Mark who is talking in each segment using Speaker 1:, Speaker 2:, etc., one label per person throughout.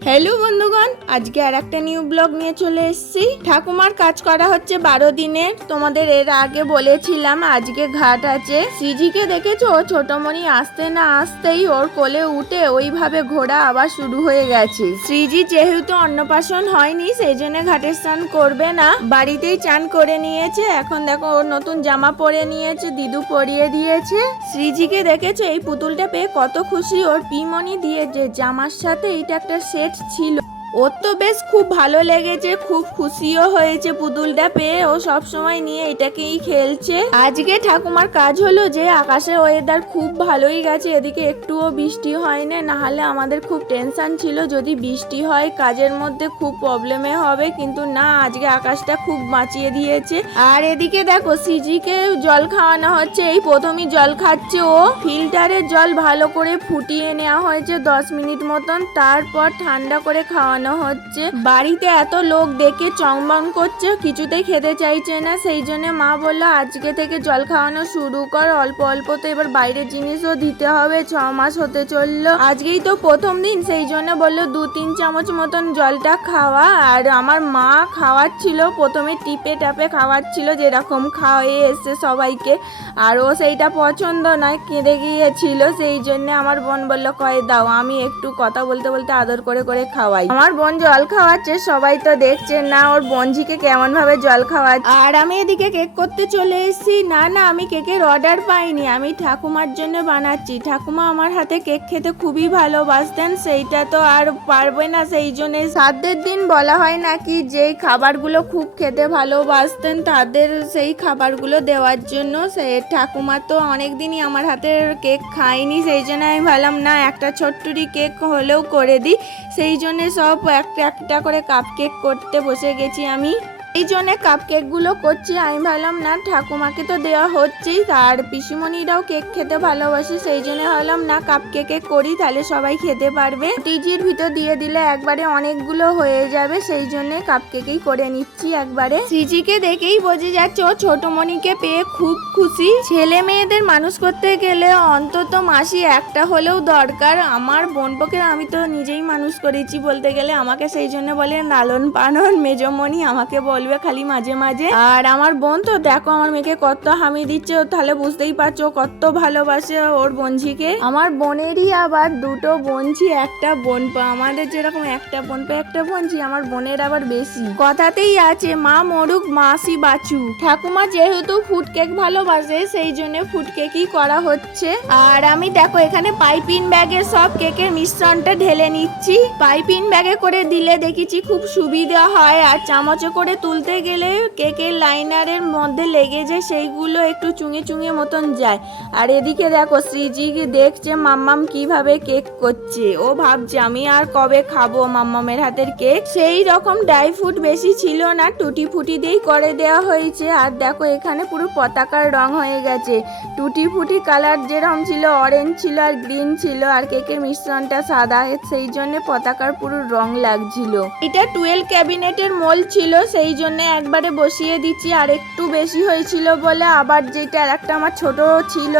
Speaker 1: Hello বন্ধুগণ, আজকে আর একটা নিউ ব্লগ নিয়ে চলে এসেছি। ঠাকুমার কাজ করা হচ্ছে বারো দিনের। তোমাদের এর আগে বলেছিলাম, আজকে ঘাট আছে। সিজিকে দেখেছ? ছোটমণি আসতে না আসতেই ওর কোলে উঠে ওইভাবে ঘোরা আবার শুরু হয়ে গেছে। শ্রীজি যেহেতু অন্নপ্রাশন হয়নি সেই জন্য ঘাটে স্নান করবে না। বাড়িতেই চান করে নিয়েছে। এখন দেখো ওর নতুন জামা পরে নিয়েছে, দিদু পরিয়ে দিয়েছে। শ্রীজিকে দেখেছ? এই পুতুলটা পেয়ে কত খুশি। ওর পিমনি দিয়ে যে জামার সাথে এটা একটা ছিল। ওর তো বেশ খুব ভালো লেগেছে, খুব খুশিও হয়েছে পুতুলটা পেয়ে। ও সব সময় নিয়ে এটাকেই খেলছে। আজকে ঠাকুমার কাজ হলো যে আকাশের ওয়েদার খুব ভালোই গেছে, এদিকে একটুও বৃষ্টি হয় না নাহলে আমাদের খুব টেনশন ছিল। যদি বৃষ্টি হয়, কাজের মধ্যে খুব প্রবলেমে হবে, কিন্তু না, আজকে আকাশটা খুব বাঁচিয়ে দিয়েছে। আর এদিকে দেখো, সিজিকে জল খাওয়ানো হচ্ছে, এই প্রথমই জল খাচ্ছে ও। ফিল্টারের জল ভালো করে ফুটিয়ে নেওয়া হয়েছে দশ মিনিট মতন, তারপর ঠান্ডা করে খাওয়ানো হচ্ছে। বাড়িতে এত লোক দেখে চংবং করছে, কিছুতেই খেতে চাইছে না। সেই জন্য মা বলল, আজকে থেকে জল খাওয়ানো শুরু কর। অল্প অল্প তো এবার বাইরের জিনিসও দিতে হবে। ছ মাস হতে চলল। আজকেই তো প্রথম দিন। সেই জন্য বলল, দু তিন চামচ মতন জলটা খাওয়া। আর আমার মা খাওয়াচ্ছিল, প্রথমে টিপে টাপে খাওয়াচ্ছিল, যেরকম খাওয়াই এসছে সবাইকে। আর ও সেইটা পছন্দ নয়, কেঁদে গিয়েছিল। সেই জন্য আমার বোন বলল, কয়ে দাও, আমি একটু কথা বলতে বলতে আদর করে করে খাওয়াই। আমার বোন জল খাওয়াচ্ছে সবাই তো দেখছে না ওর বোনঝিকে কেমন ভাবে জল খাওয়াচ্ছে। আর আমি এদিকে কেক করতে চলে এসেছি। না না আমি কেকের অর্ডার পাইনি। আমি ঠাকুমার জন্য বানাচ্ছি। ঠাকুমা আমার হাতে কেক খেতে খুবই ভালোবাসতেন সেইটা তো আর পারবে না সেই জন্য। সাতের দিন বলা হয় নাকি যেই খাবারগুলো খুব খেতে ভালোবাসতেন তাদের সেই খাবারগুলো দেওয়ার জন্য সে ঠাকুমা তো অনেক দিনই আমার হাতের কেক খায়নি। সেই জন্য আমি ভাবলাম না একটা ছোট্টুরি কেক হলেও করে দিই। সেই জন্য সব একটা একটা করে কাপকেক করতে বসে গেছি আমি। এই জন্য কাপ কেকগুলো করছি। আমি ভাবলাম, না, ঠাকুমাকে তো দেওয়া হচ্ছেই। তার পিসিমণিরাও কেক খেতে ভালোবাসে, সেই জন্য ভাবলাম, না কাপ কেকে করি, তাহলে সবাই খেতে পারবে। টিজির ভিতর দিয়ে দিলে একবারে অনেকগুলো হয়ে যাবে, সেই জন্য কাপ কেকেই করে নিচ্ছি একবারে। সিজিকে দেখেই বোঝে যাচ্ছে, ও ছোটমণিকে পেয়ে খুব খুশি। ছেলে মেয়েদের মানুষ করতে গেলে অন্তত মাসি একটা হলেও দরকার। আমার বোনপকে আমি তো নিজেই মানুষ করেছি বলতে গেলে, আমাকে সেই জন্য বলে লালন পালন মেজমণি, আমাকে বলবে খালি মাঝে মাঝে। আর আমার বোন তো দেখো আমার মেয়েকে কত হামি দিচ্ছে তাহলে বুঝতেই পারছ কত ভালোবাসে ওর বঞ্ঝিকে আমার বোনেরই আবার দুটো বঞ্ঝি একটা বোন পা, আমাদের যেরকম একটা বোন পা, একটা বঞ্ঝি আমার বোনের আবার বেশি। কথাতেই আছে, মা মরুক, মাসি বাঁচু। ঠাকুমা যেহেতু ফুড কেক ভালোবাসে, সেই জন্য ফুড কেকই করা হচ্ছে। আর আমি দেখো এখানে পাইপিন ব্যাগে সব কেকের মিশ্রণটা ঢেলে নিচ্ছি। পাইপিন ব্যাগে করে দিলে দেখেছি খুব সুবিধা হয়, আর চামচে করে তুলতে গেলে কেকের লাইনারের মধ্যে লেগে যায় সেইগুলো একটু চুঙে চুঙে মতন যায়। আর এদিকে দেখো শ্রীজি দেখছে মাম্মাম কীভাবে কেক করছে। ও ভাবছে, আমি আর কবে খাব মাম্মামের হাতের কেক? সেই রকম ড্রাই ফ্রুট বেশি ছিল না, টুটি ফুটি দিয়েই করে দেওয়া হয়েছে। আর দেখো এখানে পুরো পতাকার রং হয়ে গেছে। টুটি ফুটি কালার যেরকম ছিল অরেঞ্জ ছিল আর গ্রিন ছিল, আর কেকের মিশ্রণটা সাদা, সেই জন্য পতাকার পুরো রং লাগছিল। এটা টুয়েলভ ক্যাবিনেটের মোল ছিল, সেই জন্য একবারে বসিয়ে দিচ্ছি, আর একটু বেশি হয়েছিল বলে আবার যেটা একটা আমার ছোট ছিল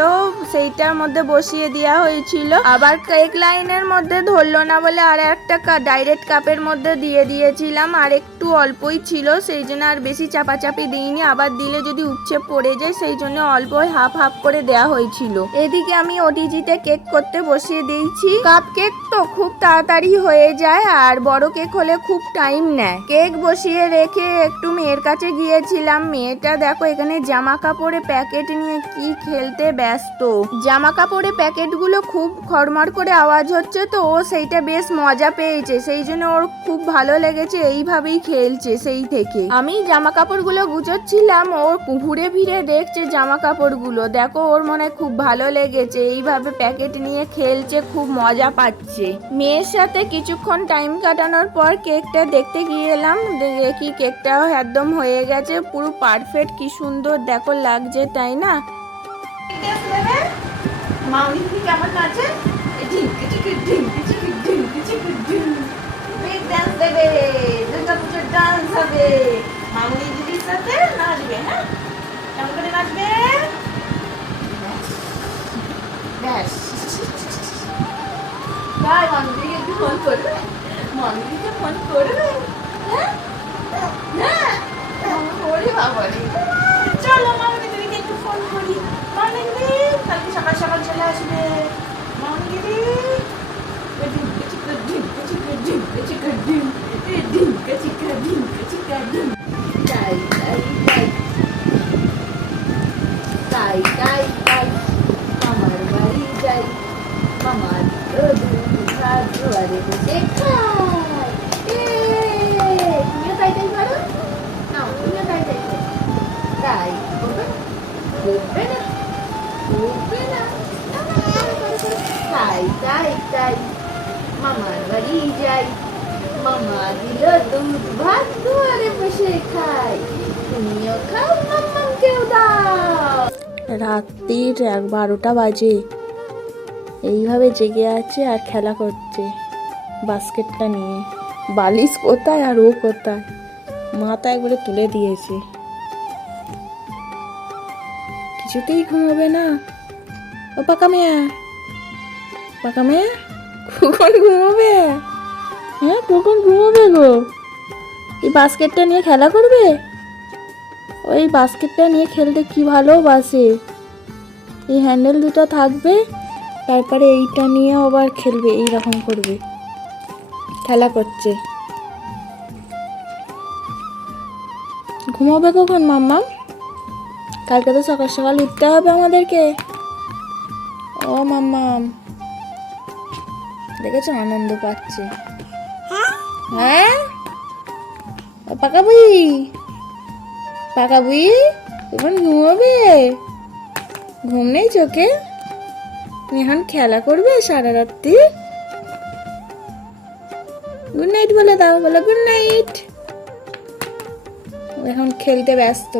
Speaker 1: সেইটার মধ্যে বসিয়ে দেওয়া হয়েছিল। আবার কেক লাইনের মধ্যে ধরলো না বলে আর একটা ডাইরেক্ট কাপের মধ্যে দিয়ে দিয়েছিলাম। আর একটু অল্পই ছিল, সেই জন্য আর বেশি চাপাচাপি দিইনি। আবার দিলে যদি উপচে পড়ে যায়, সেই জন্য অল্প হাফ হাফ করে দেওয়া হয়েছিল। এদিকে আমি ওটিজিতে কেক করতে বসিয়ে দিয়েছি। কাপ কেক তো খুব তাড়াতাড়ি হয়ে যায়, আর বড় কেক হলে খুব টাইম নেয়। কেক বসিয়ে রেখে একটু মেয়ের কাছে গিয়েছিলাম। মেয়েটা দেখো এখানে জামা কাপড়ে প্যাকেট নিয়ে কি খেলতে ব্যস্ত। জামা কাপড়ে প্যাকেটগুলো খুব খড়মড় করে আওয়াজ হচ্ছে তো, ও সেইটা বেশ মজা পেয়েছে। সেই জন্য ওর খুব ভালো লেগেছে, এইভাবেই খেলছে সেই থেকে। আমি জামা কাপড়গুলো গুছোচ্ছিলাম ওর ঘুরে ফিরে দেখছে জামা কাপড়গুলো দেখো ওর মনে খুব ভালো লেগেছে, এইভাবে প্যাকেট নিয়ে খেলছে, খুব মজা পাচ্ছে। মেয়ের সাথে কিছুক্ষণ টাইম কাটানোর পর কেকটা দেখতে গিয়ে এলাম, দেখি কেকটাও একদম হয়ে গেছে। পুরো পারফেক্ট কি সুন্দর। দেখো, লাগছে, তাই না?
Speaker 2: মামুনি নাচবে হ্যাঁ? ফোন করবে। মামনিকে ফোন করবে হ্যাঁ? চলো, মামনি দিদিকে একটু ফোন করি। মামনি দিদি, কালকে সকাল সকাল চলে আসবে। মামনি দিদি। ডিমকে চিকা ডিমকে চিকা ডিমকে চিকা ডিম ডিমকে চিকা ডিমকে চিকা ডিম তাই তাই তাই তাই তাই তাই মামার বাড়ি যাই মামার দুধ ভাত দুয়ারে বসে খাই এ, তুমিও তাই তাই করো নাও তুমিও তাই তাই করো তাই করবে না? না না। তাই তাই তাই। মামার বাড়ি যাই মামা দিল দুধ ভাত বসে খাই। তুমিও খাও
Speaker 1: রাত্রির এক বারোটা বাজে। এইভাবে জেগে আছে আর খেলা করছে বাস্কেটটা নিয়ে। বালিশ কোথায় আর ও কোথায়? মাথা একবারে তুলে দিয়েছে। কিছুতেই ঘুমাবে না। ও পাকা মেয়ে পাকা মেয়ে কখন ঘুমাবে হ্যাঁ কখন ঘুমাবে গো? এই বাস্কেটটা নিয়ে খেলা করবে? ওই বাস্কেটটা নিয়ে খেলতে কি ভালোবাসে? এই হ্যান্ডেল দুটো থাকবে, তারপরে এইটা নিয়ে আবার খেলবে এই রকম করবে। খেলা করছে। ঘুমাবে কখন মাম্মা কালকে তো সকাল সকাল উঠতে হবে আমাদেরকে। ও মাম্মাম দেখেছ আনন্দ পাচ্ছে। হ্যাঁ? পাকা বুই? পাকা বুই? এখন ঘুমাবে? ঘুম নেই চোখে? এখন খেলা করবে সারা রাত্রি? গুড নাইট বলে দাও, বলো গুড নাইট এখন খেলতে ব্যস্ত।